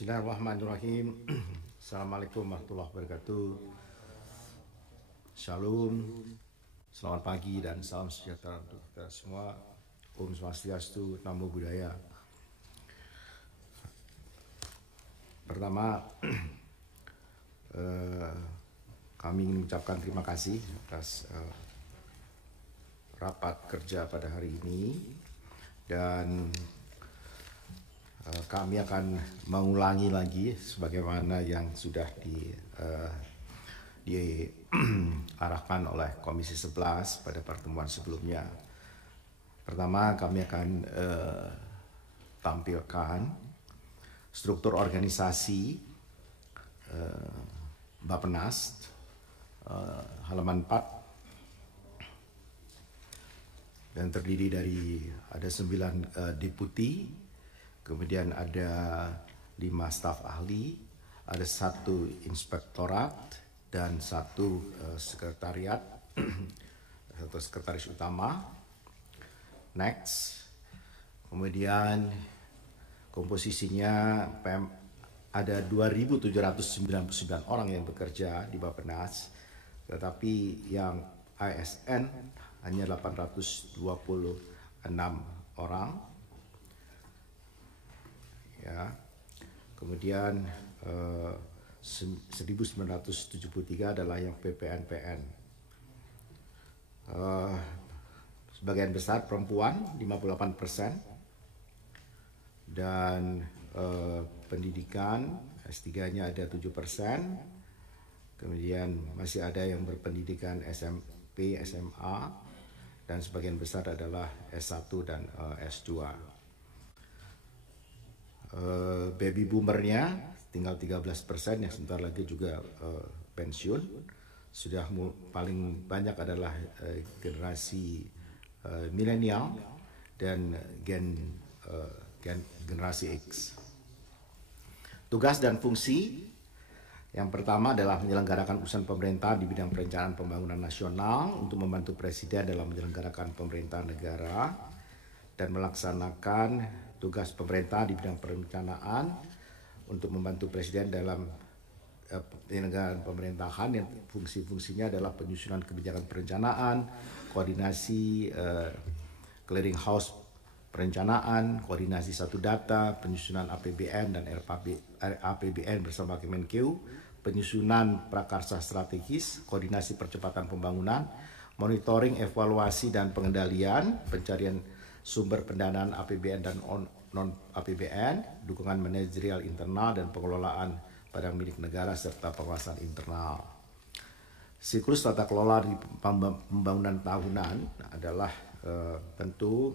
Bismillahirrahmanirrahim. Assalamualaikum warahmatullahi wabarakatuh. Shalom, selamat pagi dan salam sejahtera untuk kita semua. Om Swastiastu, Namo Buddhaya. Pertama, kami ingin mengucapkan terima kasih atas rapat kerja pada hari ini, dan kami akan mengulangi lagi sebagaimana yang sudah diarahkan oleh Komisi 11 pada pertemuan sebelumnya. Pertama, kami akan tampilkan struktur organisasi Bappenas, halaman 4, dan terdiri dari ada 9 deputi. Kemudian ada 5 staf ahli, ada 1 inspektorat dan 1 sekretariat, 1 sekretaris utama. Next, kemudian komposisinya ada 2.799 orang yang bekerja di Bappenas, tetapi yang ASN hanya 826 orang. Ya, kemudian 1973 adalah yang PPNPN. Sebagian besar perempuan, 58%, dan pendidikan S3-nya ada 7%. Kemudian masih ada yang berpendidikan SMP, SMA, dan sebagian besar adalah S1 dan S2. Baby boomernya tinggal 13% yang sebentar lagi juga pensiun. Sudah paling banyak adalah generasi milenial dan generasi X. Tugas dan fungsi yang pertama adalah menyelenggarakan urusan pemerintah di bidang perencanaan pembangunan nasional untuk membantu Presiden dalam menyelenggarakan pemerintahan negara dan melaksanakan tugas pemerintah di bidang perencanaan untuk membantu Presiden dalam penyelenggaraan pemerintahan yang fungsi-fungsinya adalah penyusunan kebijakan perencanaan, koordinasi clearing house perencanaan, koordinasi satu data, penyusunan APBN dan RAPBN bersama Kemenkeu, penyusunan prakarsa strategis, koordinasi percepatan pembangunan, monitoring, evaluasi dan pengendalian, pencarian sumber pendanaan APBN dan non-APBN, dukungan manajerial internal dan pengelolaan barang milik negara serta pengawasan internal. Siklus tata kelola di pembangunan tahunan adalah tentu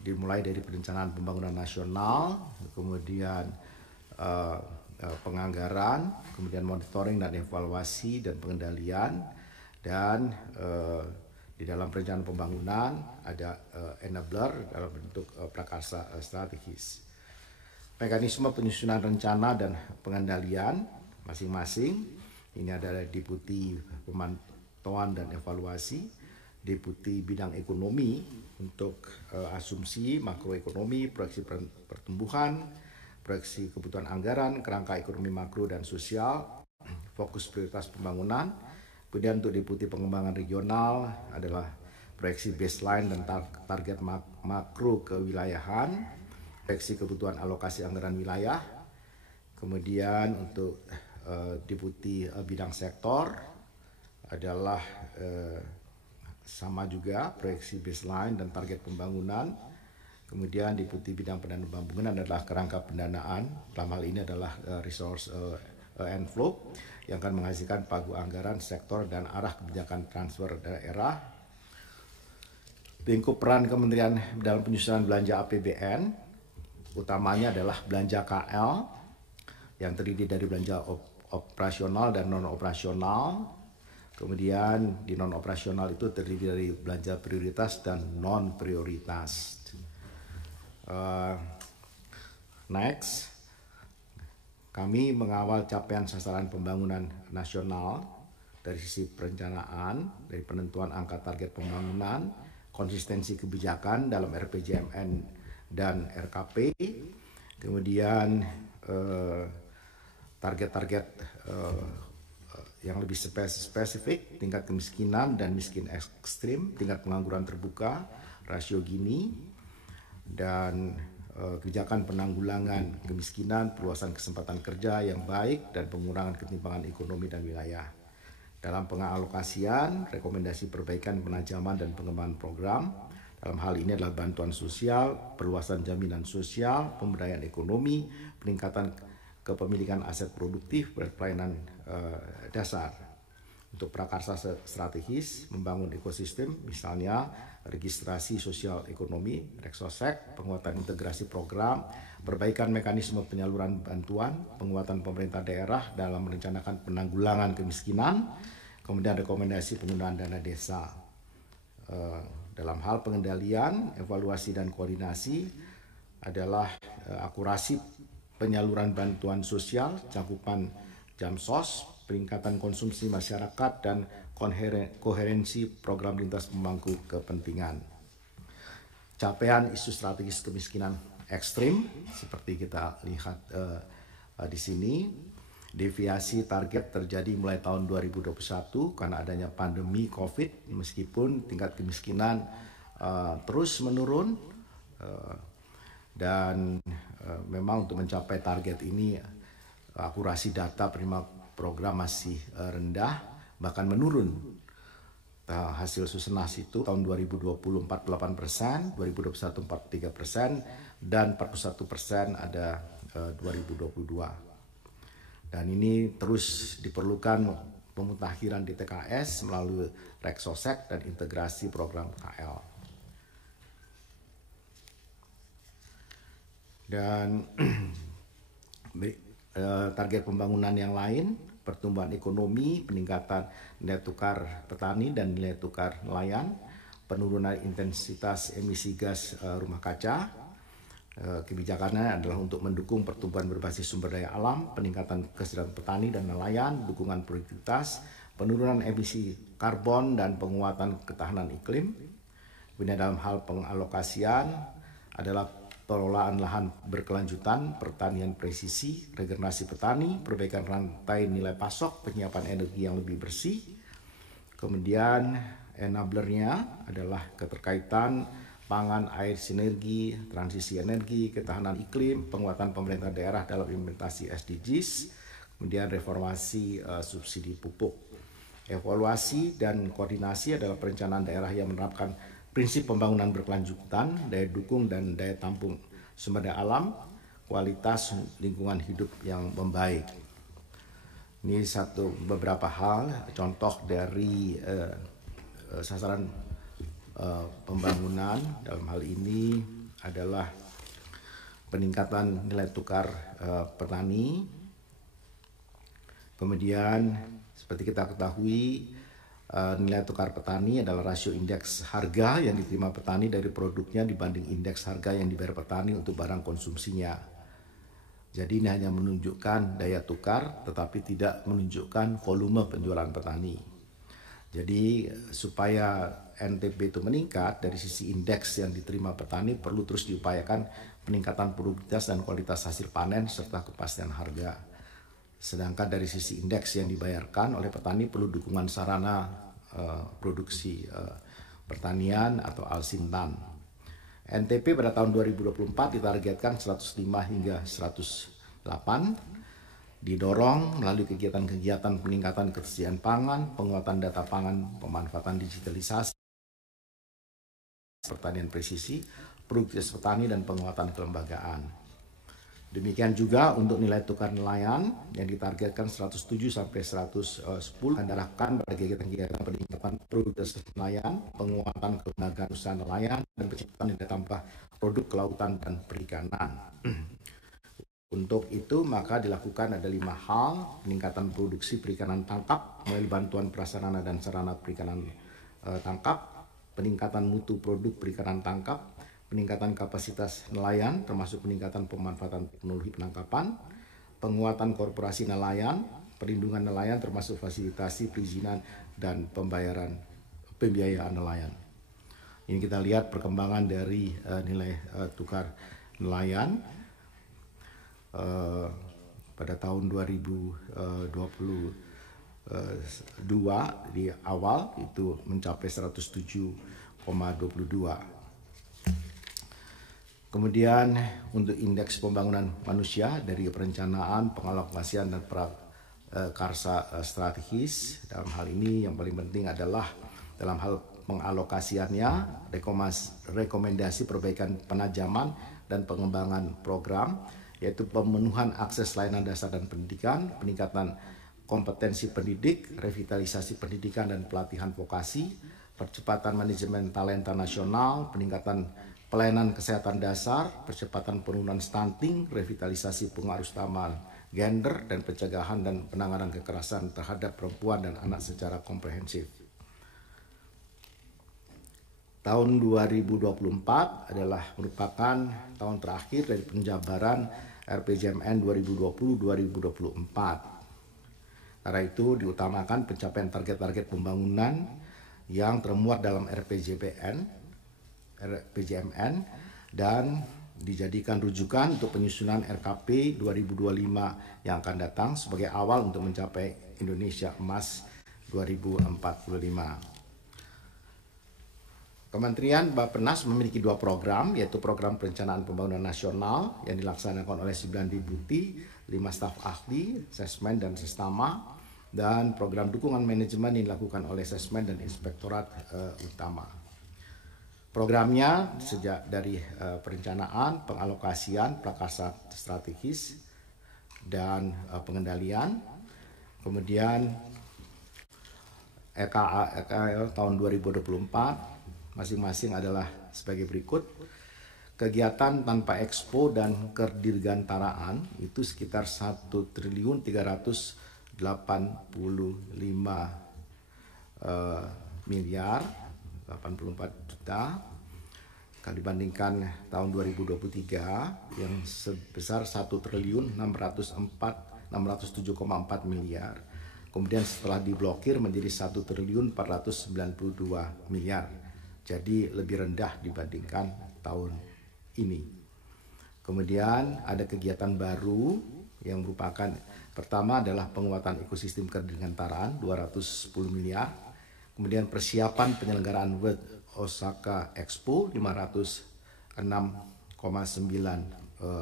dimulai dari perencanaan pembangunan nasional, kemudian penganggaran, kemudian monitoring dan evaluasi dan pengendalian, dan di dalam perencanaan pembangunan ada enabler dalam bentuk prakarsa strategis. Mekanisme penyusunan rencana dan pengendalian masing-masing, ini adalah deputi pemantauan dan evaluasi, deputi bidang ekonomi untuk asumsi makroekonomi, proyeksi pertumbuhan, proyeksi kebutuhan anggaran, kerangka ekonomi makro dan sosial, fokus prioritas pembangunan. Kemudian untuk deputi pengembangan regional adalah proyeksi baseline dan target makro kewilayahan, proyeksi kebutuhan alokasi anggaran wilayah. Kemudian untuk deputi bidang sektor adalah sama juga proyeksi baseline dan target pembangunan. Kemudian deputi bidang pendanaan pembangunan adalah kerangka pendanaan, dalam hal ini adalah resource and flow, yang akan menghasilkan pagu anggaran sektor dan arah kebijakan transfer daerah. Lingkup peran kementerian dalam penyusunan belanja APBN utamanya adalah belanja KL yang terdiri dari belanja operasional dan non operasional. Kemudian di non operasional itu terdiri dari belanja prioritas dan non prioritas. Next, kami mengawal capaian sasaran pembangunan nasional dari sisi perencanaan, dari penentuan angka target pembangunan, konsistensi kebijakan dalam RPJMN dan RKP, kemudian target-target yang lebih spesifik, tingkat kemiskinan dan miskin ekstrim, tingkat pengangguran terbuka, rasio Gini, dan kebijakan penanggulangan kemiskinan, perluasan kesempatan kerja yang baik, dan pengurangan ketimpangan ekonomi dan wilayah. Dalam pengalokasian, rekomendasi perbaikan, penajaman, dan pengembangan program dalam hal ini adalah bantuan sosial, perluasan jaminan sosial, pemberdayaan ekonomi, peningkatan kepemilikan aset produktif, pelayanan dasar. Untuk prakarsa strategis, membangun ekosistem, misalnya registrasi sosial ekonomi, Reksosek, penguatan integrasi program, perbaikan mekanisme penyaluran bantuan, penguatan pemerintah daerah dalam merencanakan penanggulangan kemiskinan, kemudian rekomendasi penggunaan dana desa. Dalam hal pengendalian, evaluasi, dan koordinasi adalah akurasi penyaluran bantuan sosial, cakupan Jamsos, peningkatan konsumsi masyarakat, dan koherensi program lintas pemangku kepentingan. Capaian isu strategis kemiskinan ekstrim seperti kita lihat di sini. Deviasi target terjadi mulai tahun 2021 karena adanya pandemi COVID, meskipun tingkat kemiskinan terus menurun, dan memang untuk mencapai target ini akurasi data penerima program masih rendah, bahkan menurun. Hasil Susenas itu tahun 2020 48%, 2021 43%, dan 41% ada 2022. Dan ini terus diperlukan pemutakhiran di TKS melalui Reksosek dan integrasi program KL. Dan target pembangunan yang lain, pertumbuhan ekonomi, peningkatan nilai tukar petani dan nilai tukar nelayan, penurunan intensitas emisi gas rumah kaca. Kebijakannya adalah untuk mendukung pertumbuhan berbasis sumber daya alam, peningkatan kesejahteraan petani dan nelayan, dukungan produktivitas, penurunan emisi karbon, dan penguatan ketahanan iklim. Kemudian dalam hal pengalokasian adalah pengelolaan lahan berkelanjutan, pertanian presisi, regenerasi petani, perbaikan rantai nilai pasok, penyiapan energi yang lebih bersih. Kemudian enablernya adalah keterkaitan pangan, air, sinergi, transisi energi, ketahanan iklim, penguatan pemerintah daerah dalam implementasi SDGs, kemudian reformasi subsidi pupuk. Evaluasi dan koordinasi adalah perencanaan daerah yang menerapkan prinsip pembangunan berkelanjutan, daya dukung dan daya tampung sumber daya alam, kualitas lingkungan hidup yang membaik. Ini beberapa hal, contoh dari sasaran pembangunan dalam hal ini adalah peningkatan nilai tukar petani. Kemudian seperti kita ketahui, nilai tukar petani adalah rasio indeks harga yang diterima petani dari produknya dibanding indeks harga yang dibayar petani untuk barang konsumsinya. Jadi ini hanya menunjukkan daya tukar tetapi tidak menunjukkan volume penjualan petani. Jadi supaya NTP itu meningkat dari sisi indeks yang diterima petani, perlu terus diupayakan peningkatan produktivitas dan kualitas hasil panen serta kepastian harga. Sedangkan dari sisi indeks yang dibayarkan oleh petani perlu dukungan sarana produksi pertanian atau alsintan. NTP pada tahun 2024 ditargetkan 105 hingga 108. Didorong melalui kegiatan-kegiatan peningkatan ketersediaan pangan, penguatan data pangan, pemanfaatan digitalisasi, pertanian presisi, produktivitas petani, dan penguatan kelembagaan. Demikian juga untuk nilai tukar nelayan yang ditargetkan 107 sampai 110 diarahkan pada kegiatan-kegiatan peningkatan produktivitas nelayan, penguatan kelembagaan usaha nelayan, dan penciptaan nilai tambah produk kelautan dan perikanan. Untuk itu maka dilakukan ada 5 hal: peningkatan produksi perikanan tangkap melalui bantuan prasarana dan sarana perikanan tangkap, peningkatan mutu produk perikanan tangkap, peningkatan kapasitas nelayan termasuk peningkatan pemanfaatan teknologi penangkapan, penguatan korporasi nelayan, perlindungan nelayan termasuk fasilitasi perizinan dan pembiayaan nelayan. Ini kita lihat perkembangan dari nilai tukar nelayan. eh, pada tahun 2022 di awal itu mencapai 107,22. Kemudian untuk indeks pembangunan manusia dari perencanaan, pengalokasian dan prakarsa strategis, dalam hal ini yang paling penting adalah dalam hal pengalokasiannya, rekomendasi perbaikan penajaman dan pengembangan program, yaitu pemenuhan akses layanan dasar dan pendidikan, peningkatan kompetensi pendidik, revitalisasi pendidikan dan pelatihan vokasi, percepatan manajemen talenta nasional, peningkatan pelayanan kesehatan dasar, percepatan penurunan stunting, revitalisasi pengaruh utama gender, dan pencegahan dan penanganan kekerasan terhadap perempuan dan anak secara komprehensif. Tahun 2024 adalah merupakan tahun terakhir dari penjabaran RPJMN 2020-2024. Karena itu diutamakan pencapaian target-target pembangunan yang termuat dalam RPJMN dan dijadikan rujukan untuk penyusunan RKP 2025 yang akan datang sebagai awal untuk mencapai Indonesia Emas 2045. Kementerian Bappenas memiliki dua program, yaitu program perencanaan pembangunan nasional yang dilaksanakan oleh 9 deputi, 5 staf ahli, sesmen dan sestama, dan program dukungan manajemen yang dilakukan oleh sesmen dan inspektorat utama. Programnya sejak dari perencanaan, pengalokasian, prakarsa strategis, dan pengendalian. Kemudian EKL tahun 2024 masing-masing adalah sebagai berikut. Kegiatan tanpa expo dan kedirgantaraan itu sekitar 1.385 miliar 84 juta kalau dibandingkan tahun 2023 yang sebesar 1.607,4 miliar. Kemudian setelah diblokir menjadi 1.492 miliar. Jadi lebih rendah dibandingkan tahun ini. Kemudian ada kegiatan baru yang merupakan pertama adalah penguatan ekosistem kedirgantaraan 210 miliar. Kemudian persiapan penyelenggaraan World Osaka Expo 506,9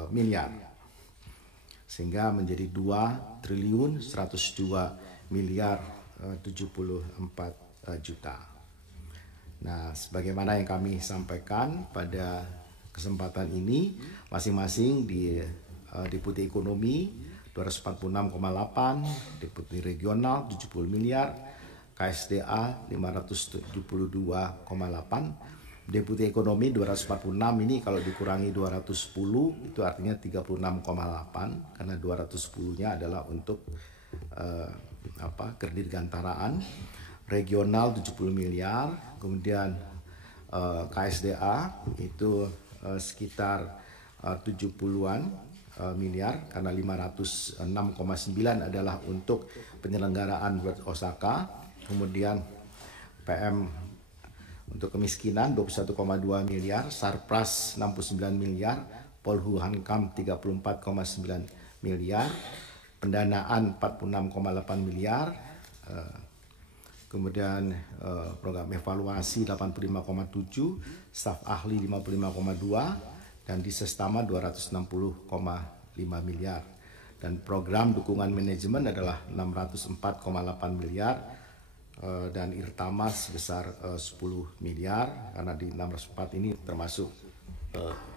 miliar. Sehingga menjadi 2.102 miliar 74 juta. Nah, sebagaimana yang kami sampaikan pada kesempatan ini, masing-masing di Deputi Ekonomi 246,8, Deputi Regional 70 miliar, KSDA 572,8, Deputi Ekonomi 246 ini kalau dikurangi 210 itu artinya 36,8 karena 210-nya adalah untuk kedirgantaraan. Regional 70 miliar, kemudian KSDA itu sekitar 70-an miliar karena 506,9 adalah untuk penyelenggaraan World Osaka. Kemudian PM untuk kemiskinan 21,2 miliar, Sarpras 69 miliar, Polhuankam 34,9 miliar, pendanaan 46,8 miliar, kemudian program evaluasi 85,7, staf ahli 55,2, dan di sestama 260,5 miliar. Dan program dukungan manajemen adalah 604,8 miliar dan irtama sebesar 10 miliar karena di 604 ini termasuk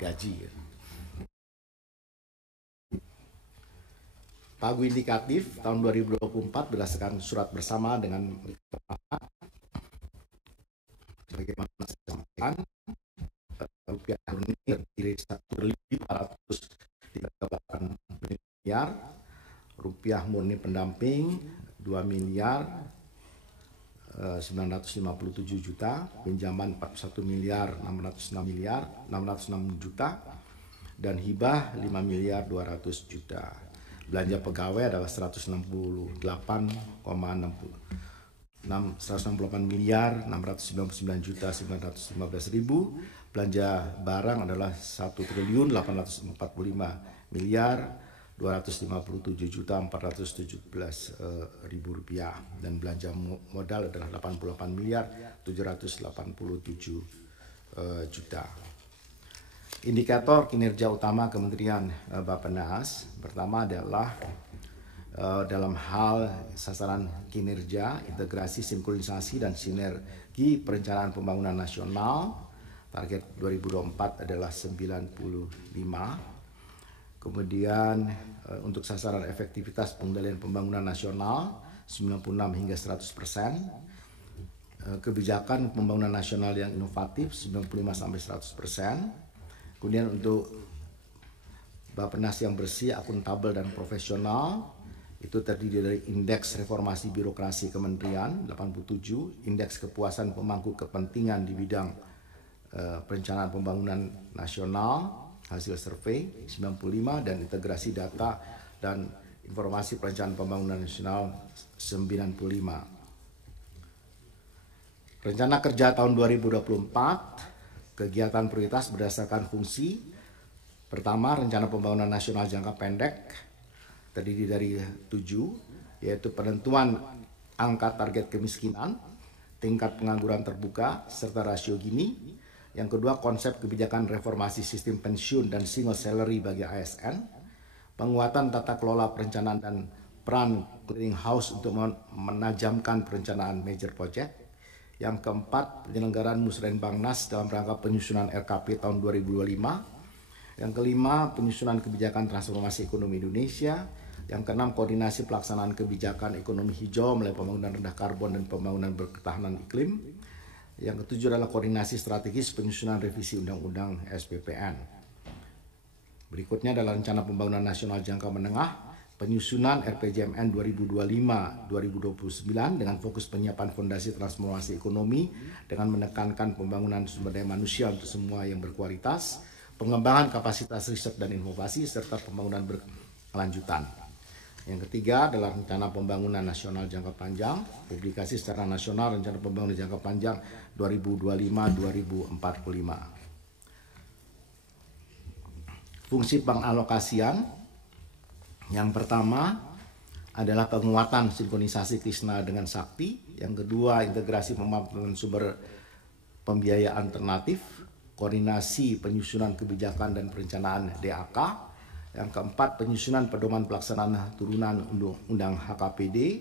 gaji. Pagu indikatif tahun 2024 berdasarkan surat bersama dengan sebagaimana saya sampaikan, rupiah murni terdiri 1.438 miliar, rupiah murni pendamping 2 miliar 957 juta, pinjaman 41 miliar 606 juta, dan hibah 5 miliar 200 juta. Belanja pegawai adalah 168 miliar 699 juta 915 ribu. Belanja barang adalah 1.845 miliar Rp257.417.000 dan belanja modal adalah 88.787 juta. Indikator kinerja utama Kementerian Bappenas pertama adalah dalam hal sasaran kinerja, integrasi, sinkronisasi, dan sinergi perencanaan pembangunan nasional. Target 2024 adalah 95. Kemudian untuk sasaran efektivitas pengendalian pembangunan nasional 96 hingga 100%. Kebijakan pembangunan nasional yang inovatif 95 sampai 100%. Kemudian untuk Bappenas yang bersih, akuntabel, dan profesional itu terdiri dari indeks reformasi birokrasi kementerian 87, indeks kepuasan pemangku kepentingan di bidang perencanaan pembangunan nasional hasil survei 95, dan integrasi data dan informasi perencanaan pembangunan nasional 95. Rencana kerja tahun 2024, kegiatan prioritas berdasarkan fungsi. Pertama, rencana pembangunan nasional jangka pendek terdiri dari 7, yaitu penentuan angka target kemiskinan, tingkat pengangguran terbuka, serta rasio Gini. Yang kedua, konsep kebijakan reformasi sistem pensiun dan single salary bagi ASN, penguatan tata kelola perencanaan dan peran clearing house untuk menajamkan perencanaan major project. Yang keempat, penyelenggaraan Musrenbangnas dalam rangka penyusunan RKP tahun 2025. Yang kelima, penyusunan kebijakan transformasi ekonomi Indonesia. Yang keenam, koordinasi pelaksanaan kebijakan ekonomi hijau melalui pembangunan rendah karbon dan pembangunan berketahanan iklim. Yang ketujuh adalah koordinasi strategis penyusunan revisi Undang-Undang SPPN. Berikutnya adalah rencana pembangunan nasional jangka menengah, penyusunan RPJMN 2025-2029 dengan fokus penyiapan fondasi transformasi ekonomi dengan menekankan pembangunan sumber daya manusia untuk semua yang berkualitas, pengembangan kapasitas riset dan inovasi, serta pembangunan berkelanjutan. Yang ketiga adalah rencana pembangunan nasional jangka panjang, publikasi secara nasional rencana pembangunan jangka panjang 2025-2045. Fungsi pengalokasian yang pertama adalah penguatan sinkronisasi Krishna dengan Sakti. Yang kedua, integrasi pemaparan sumber pembiayaan alternatif, koordinasi penyusunan kebijakan dan perencanaan DAK. Yang keempat, penyusunan pedoman pelaksanaan turunan Undang-Undang HKPD.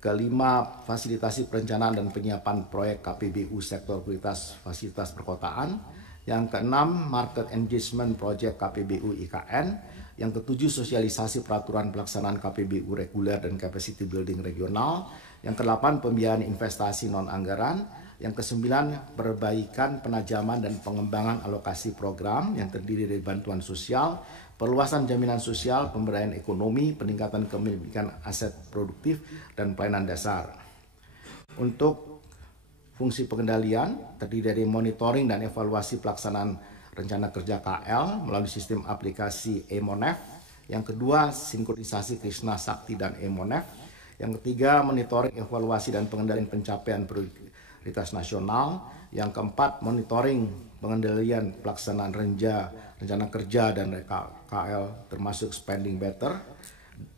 Kelima, fasilitasi perencanaan dan penyiapan proyek KPBU sektor prioritas fasilitas perkotaan. Yang keenam, market engagement project KPBU IKN. Yang ketujuh, sosialisasi peraturan pelaksanaan KPBU reguler dan capacity building regional. Yang kedelapan, pembiayaan investasi non-anggaran. Yang kesembilan, perbaikan, penajaman, dan pengembangan alokasi program yang terdiri dari bantuan sosial, perluasan jaminan sosial, pemberdayaan ekonomi, peningkatan kepemilikan aset produktif, dan pelayanan dasar. Untuk fungsi pengendalian terdiri dari monitoring dan evaluasi pelaksanaan rencana kerja KL melalui sistem aplikasi eMonef. Yang kedua, sinkronisasi Krishna Sakti dan eMonef. Yang ketiga, monitoring, evaluasi, dan pengendalian pencapaian prioritas nasional. Yang keempat, monitoring pengendalian pelaksanaan rencana kerja dan KL termasuk spending better.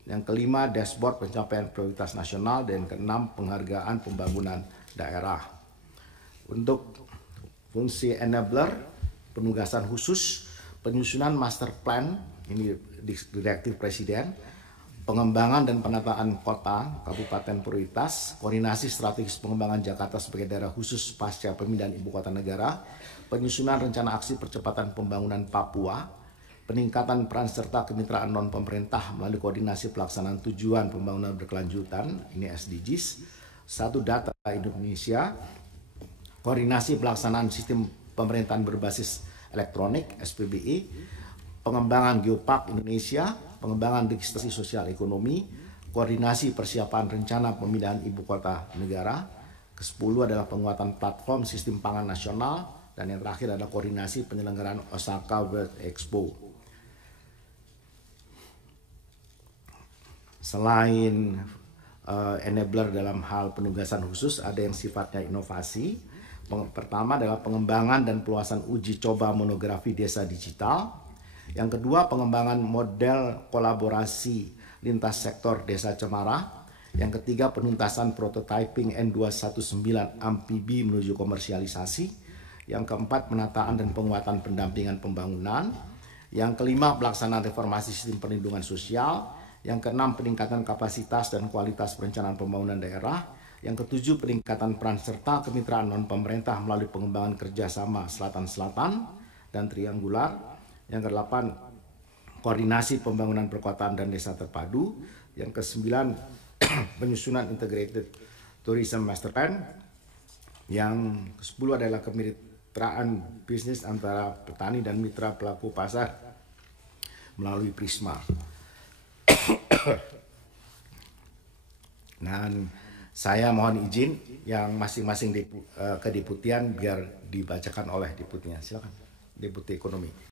Yang kelima, dashboard pencapaian prioritas nasional. Dan yang keenam, penghargaan pembangunan daerah. Untuk fungsi enabler, penugasan khusus, penyusunan master plan, ini direktif presiden, pengembangan dan penataan kota, kabupaten prioritas, koordinasi strategis pengembangan Jakarta sebagai daerah khusus pasca pemindahan ibu kota negara, penyusunan rencana aksi percepatan pembangunan Papua, peningkatan peran serta kemitraan non-pemerintah melalui koordinasi pelaksanaan tujuan pembangunan berkelanjutan, ini SDGs, satu data Indonesia, koordinasi pelaksanaan sistem pemerintahan berbasis elektronik, SPBE, pengembangan Geopark Indonesia, pengembangan registrasi sosial ekonomi, koordinasi persiapan rencana pemindahan ibu kota negara, ke-10 adalah penguatan platform sistem pangan nasional, dan yang terakhir adalah koordinasi penyelenggaraan Osaka World Expo. Selain enabler dalam hal penugasan khusus, ada yang sifatnya inovasi. Pertama adalah pengembangan dan peluasan uji coba monografi desa digital. Yang kedua, pengembangan model kolaborasi lintas sektor desa cemara. Yang ketiga, penuntasan prototyping N219 amfibi menuju komersialisasi. Yang keempat, penataan dan penguatan pendampingan pembangunan. Yang kelima, pelaksanaan reformasi sistem perlindungan sosial. Yang keenam, peningkatan kapasitas dan kualitas perencanaan pembangunan daerah. Yang ketujuh, peningkatan peran serta kemitraan non-pemerintah melalui pengembangan kerjasama selatan-selatan dan triangular. Yang kedelapan, koordinasi pembangunan perkotaan dan desa terpadu. Yang kesembilan, penyusunan integrated tourism master plan. Yang ke-10 adalah kemitraan bisnis antara petani dan mitra pelaku pasar melalui Prisma. Dan saya mohon izin yang masing-masing kedeputian biar dibacakan oleh deputinya. Silakan, Deputi Ekonomi.